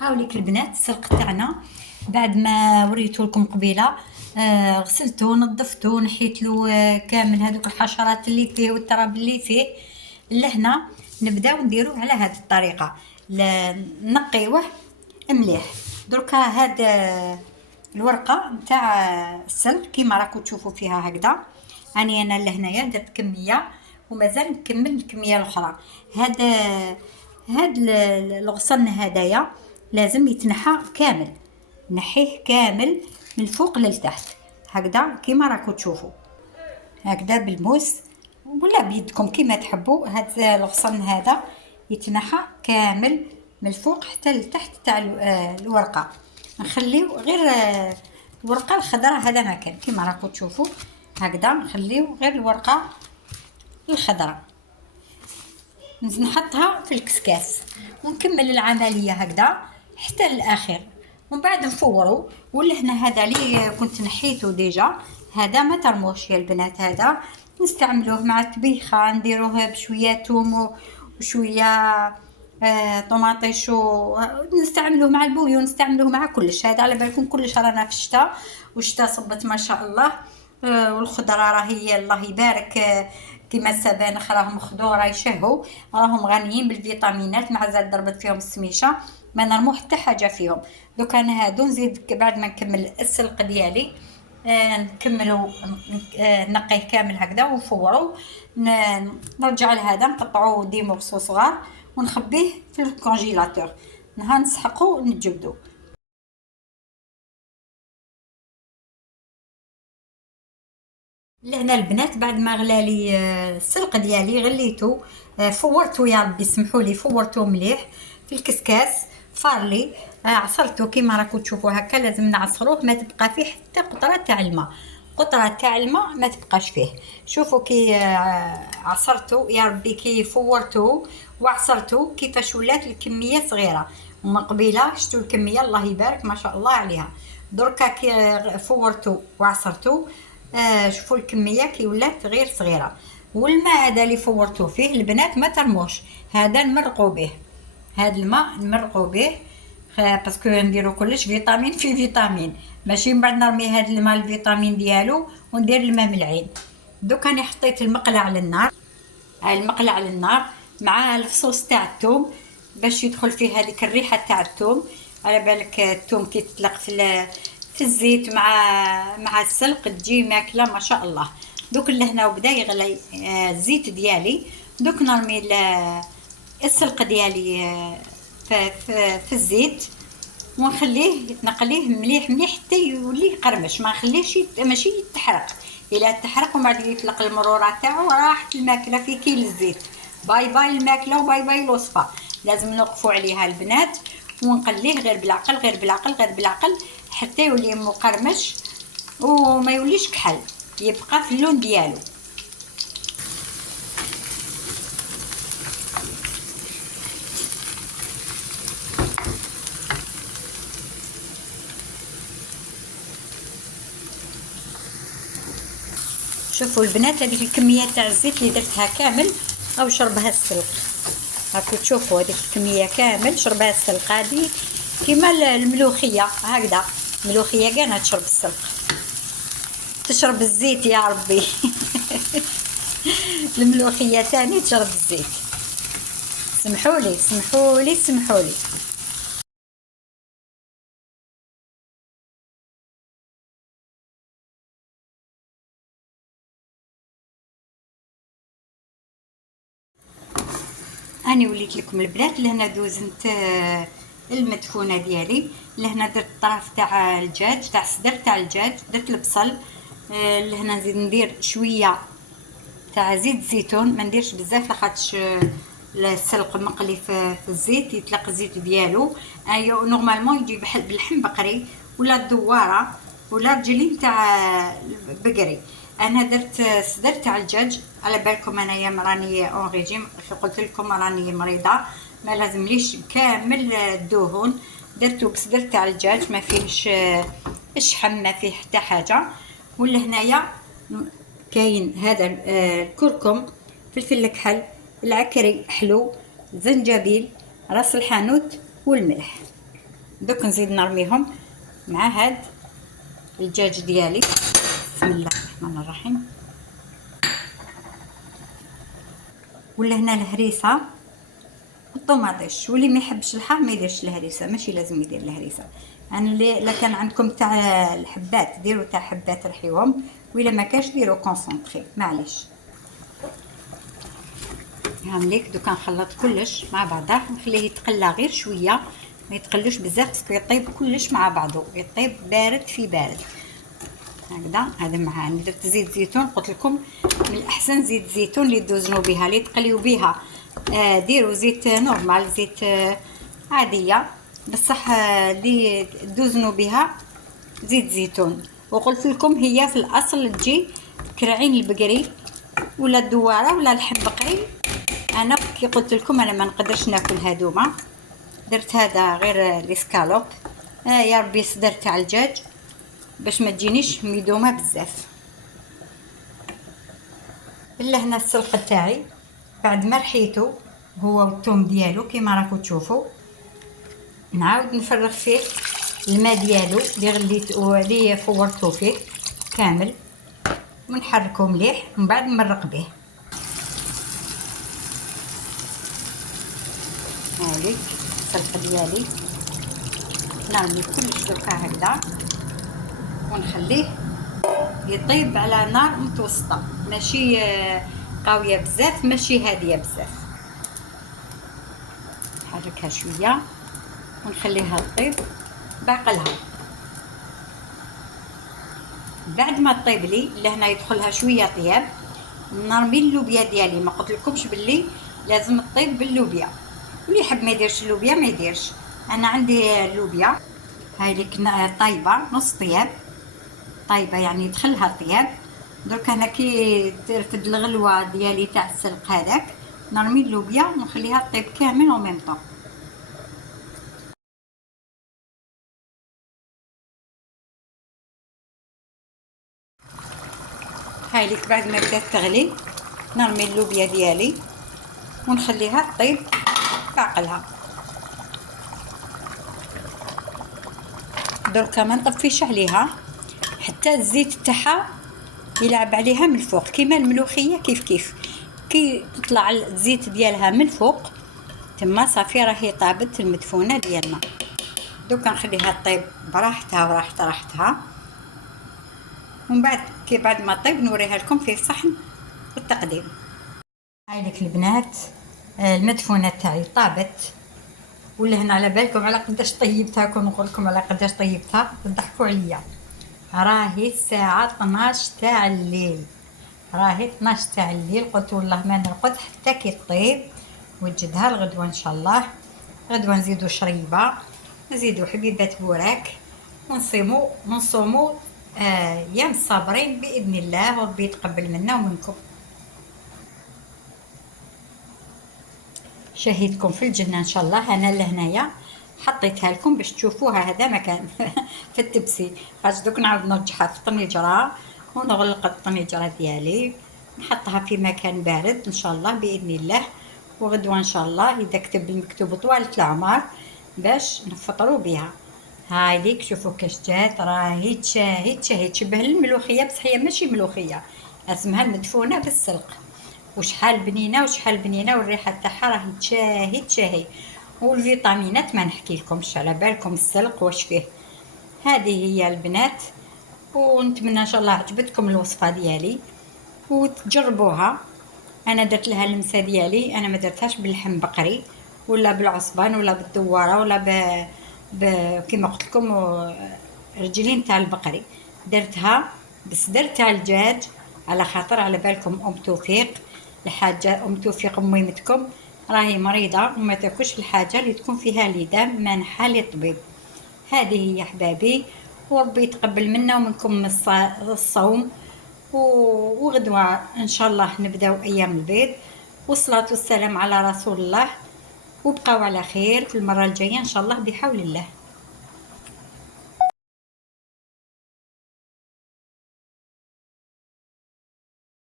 هاوليك البنات السلق تاعنا بعد ما وريته لكم قبيله. غسلته ونظفته ونحيت له كامل هذوك الحشرات اللي فيه والتراب اللي فيه. لهنا نبداو نديروه على هذه الطريقه، نقيوه مليح. دركا هاد الورقه نتاع السلق كيما راكم تشوفوا فيها هكذا. انا لهنايا درت كميه ومازال نكمل الكميه الاخرى. هاد الغصن هدايا لازم يتنحى كامل، نحيه كامل من الفوق للتحت هكذا كيما راكم تشوفوا، هكذا بالموس ولا بيدكم كيما تحبوا. هذا الغصن هذا يتنحى كامل من الفوق حتى لتحت تاع الورقه. نخليو غير الورقه الخضراء هذا ما كان كيما راكم تشوفوا هكذا، نخليو غير الورقه الخضراء نحطها في الكسكاس ونكمل العمليه هكذا حتى الاخر، ومن بعد نفورو. ولهنا هذا اللي كنت نحيته ديجا هذا ما ترموش يا البنات، هذا نستعملوه مع الطبيخه، نديروه بشويه توم وشويه طماطيش نستعملوه مع البويون، نستعملوه مع كلش. هذا على بالكم كلش رانا في الشتاء والشتاء صبت ما شاء الله. والخضره راهي الله يبارك كيما السبانخ راهم خضورة يشهوا، راهم غنيين بالفيتامينات، مع زال ضربت فيهم السميشه ما نرمو حتى حاجه فيهم. دوكا انا هادو نزيد بعد ما نكمل السلق ديالي نكملو نقيه كامل هكذا ونفورو. نرجع لهذا نقطعوه دي مورسو صغار ونخبيه في الكونجيلاتور، نهار نسحقو ونجبدو. لهنا البنات بعد ما غلالي السلق ديالي غليته فورتو يا ربي سمحوا لي، فورتو مليح في الكسكاس فارلي. عصرته كيما راكم تشوفوا هكا، لازم نعصروه ما تبقى فيه حتى قطره تاع الماء، قطره تاع الماء ما تبقاش فيه. شوفوا كي عصرته يا ربي، كي فورته وعصرته كيفاش ولات الكميه صغيره. ومن قبيله شتو الكميه الله يبارك ما شاء الله عليها. دركا كي فورته وعصرته شوفوا الكميه كي ولات غير صغيره. والماء هذا اللي فورتو فيه البنات ما ترموش، هذا نمرقوا به، هذا الماء نمرقوا به باسكو نديرو كلش فيتامين في فيتامين، ماشي من بعد نرمي هذا الماء الفيتامين ديالو وندير الماء من العين. دوك انا حطيت المقله على النار، المقله على النار مع الفصوص تاع الثوم باش يدخل فيه هذيك الريحه تاع الثوم. على بالك الثوم كي تطلق في الزيت مع السلق تجي ماكله ما شاء الله. دوك لهنا وبدا يغلي الزيت ديالي، دوك نرمي السلق ديالي في الزيت ونخليه نقليه مليح مليح حتى يولي يقرمش، ما نخليهش ماشي يتحرق. الا تحرق ومن بعد يطلق المرورات تاعو راحت الماكله في كيل الزيت. باي باي الماكله وباي باي الوصفه. لازم نوقفوا عليها البنات ونقليه غير بالعقل غير بالعقل غير بالعقل حتى يولي مقرمش وما يوليش كحل، يبقى في اللون ديالو. شوفوا البنات هذيك الكميه تاع الزيت اللي درتها كامل او شربها السلق، راكم تشوفوا هذيك الكميه كامل شربها السلق. هذه كيما الملوخيه هكذا، الملوخيه كاع تشرب السلق، تشرب الزيت يا ربي الملوخيه ثاني تشرب الزيت. سمحولي سمحولي سمحولي. اني وليت لكم البنات لهنا دوزنت المدفونه ديالي. لهنا درت الطرف تاع الدجاج تاع الصدر تاع الدجاج، درت البصل. لهنا نزيد ندير شويه تاع زيت الزيتون، ما نديرش بزاف لاخاطش السلق مقلي في الزيت يطلق الزيت ديالو. ايوا نورمالمون يجي باللحم بقري ولا الدواره ولا رجلين تاع بقري. انا درت صدر تاع الدجاج، على بالكم انايا راني اون ريجيم، قلت لكم راني مريضه ما لازمليش كامل الدهون. درتو بصدر تاع الدجاج ما فيهش الشحم ما فيه حتى حاجه. ولا هنايا كاين هذا الكركم، فلفل الكحل، العكري حلو، زنجبيل، راس الحانوت والملح. دوك نزيد نرميهم مع هاد الدجاج ديالي. بسم الله الرحمن الرحيم. ولا هنا الهريسه الطوماطيش، واللي ما يحبش الحار ما يديرش الهريسه، ماشي لازم يدير الهريسه. انا اللي لا كان عندكم تاع الحبات ديروا تاع حبات رحيوهم، ولا ما كاش ديروا كونسونطري معليش. هامليك دوكا نخلط كلش مع بعضه، نخليه يتقلى غير شويه، ما يتقلوش بزاف باسكو يطيب كلش مع بعضه، يطيب بارد في بارد هكذا. هذا معاه درت زيت زيتون، قلت لكم من الاحسن زيت زيتون اللي توزنوا بها اللي تقليو بها. ديروا زيت نورمال، زيت عاديه بصح اللي توزنوا بها زيت زيتون. وقلت لكم هي في الاصل تجي كرعين البقري ولا الدواره ولا اللحم بقري. انا كي قلت لكم انا ما نقدرش ناكل هذوما، درت هذا غير الاسكالوب. يا ربي صدر تاع الدجاج باش ما تجينيش ميدومه بزاف. الا هنا السلق تاعي بعد ما رحيته هو والثوم ديالو كيما راكم تشوفوا، نعاود نفرغ فيه الماء ديالو اللي غليت واللي فورته فيه كامل، ونحركه مليح ومن بعد نمرق به. هاهي السلق ديالي نرمي كلش دوكا هكذا ونخليه يطيب على نار متوسطه، ماشي قاويه بزاف ماشي هاديه بزاف. نحركها شويه ونخليها تطيب بعقلها. بعد ما تطيب لي لهنا يدخلها شويه طياب، نرمي اللوبيا ديالي. ما قلت لكمش باللي لازم تطيب باللوبيا، واللي يحب ما يديرش اللوبيا ما يديرش. انا عندي اللوبيا هاي لك طايبه نص طياب، طايبه يعني يدخلها طياب. درك انا كي ترفد الغلوه ديالي تاع السلق هذاك نرمي اللوبيا ونخليها طيب كامل او ميم طون. هاي لك بعد ما بدات تغلي نرمي اللوبيا ديالي ونخليها طيب بعقلها. دركا ما نطفيش عليها حتى الزيت تاعها يلعب عليها من الفوق كيما الملوخيه. كيف كي تطلع الزيت ديالها من فوق تما صافي راهي طابت المدفونه ديالنا. دوكا نخليها طيب براحتها راحتها، ومن بعد كي بعد ما طيب نوريها لكم في صحن التقديم. هاي لك البنات المدفونه تاعي طابت، ولا هنا على بالكم على قداش طيبتها، كون نقول لكم على قداش طيبتها تضحكوا عليا. راهي الساعه 12 تاع الليل، راهي 12 تاع الليل. قلت والله ما نرقد حتى كي طيب وجدها الغدوه ان شاء الله. غدوه نزيدو شريبه، نزيدو حبيبات بوراك، ونصومو ايام الصابرين باذن الله، وربي يتقبل منا ومنكم. شهيدكم في الجنه ان شاء الله. انا لهنايا حطيتها لكم باش تشوفوها. هذا مكان في التبسي. خاطر دوك نعاود نرجعها في الطنجره ونغلق الطنجره ديالي، نحطها في مكان بارد ان شاء الله باذن الله. وغدوه ان شاء الله اذا كتب المكتوب طوالة العمر باش نفطروا بها. هاي ليك شوفوا كاش جات، راهي تشاهي تشبه الملوخيه بصح هي ماشي ملوخيه، اسمها المدفونه بالسلق. وشحال بنينه والريحه تاعها راهي تشاهي. والفيتامينات ما نحكي لكمش، على بالكم السلق واش فيه. هذه هي البنات، ونتمنى ان شاء الله عجبتكم الوصفه ديالي وتجربوها. انا درت لها المسا ديالي، انا ما درتهاش باللحم بقري ولا بالعصبان ولا بالدواره ولا كما قلت لكم رجلين تاع البقري، درتها بصدر تاع الدجاج. على خاطر على بالكم ام توفيق الحاجه ام توفيق ميمتكم راهي مريضه وما تاكلش الحاجه اللي تكون فيها لدام مانحه للطبيب. هذه هي احبابي، وربي يتقبل منا ومنكم الصوم. وغدوه ان شاء الله نبداو ايام البيض، والصلاه والسلام على رسول الله. وبقاو على خير في المره الجايه ان شاء الله بحول الله.